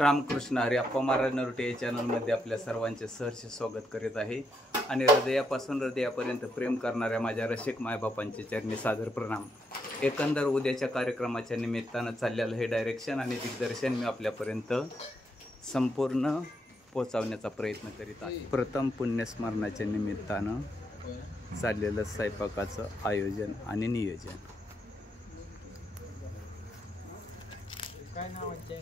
रामकृष्ण हरी अप्पा महाराज नरोटे या चॅनलमध्ये आपल्या सर्वांचे सहर्ष स्वागत करीत आहे आणि हृदयापासून हृदयापर्यंत प्रेम करणाऱ्या माझ्या रसिक मायबापांचे चरणी सादर प्रणाम। एकंदर उद्याच्या कार्यक्रमाच्या निमित्तानं चाललेलं हे डायरेक्शन आणि दिग्दर्शन मी आपल्यापर्यंत संपूर्ण पोहोचवण्याचा प्रयत्न करीत आहे। प्रथम पुण्यस्मरणाच्या निमित्तानं चाललेलं स्वयंपाकाचं आयोजन आणि नियोजन। काय नाव आहे?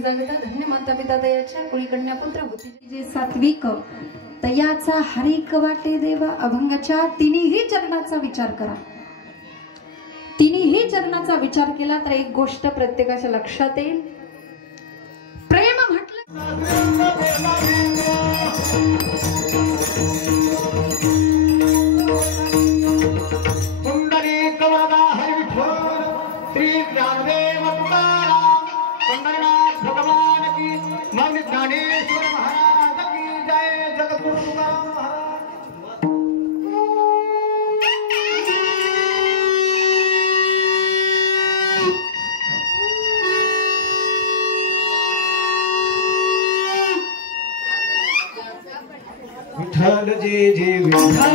धन्य माता पिता दयाच्या कुळी कन्या पुत्र होती जे सात्विक तयाचा हरिक वाटे देवा। अभंगाच्या तिन्ही चरणाचा विचार करा। तिन्ही चरणाचा विचार केला तर एक गोष्ट प्रत्येकाच्या लक्षात येईल। प्रेम म्हटलं विठ्ठल जे जे विठ्ठल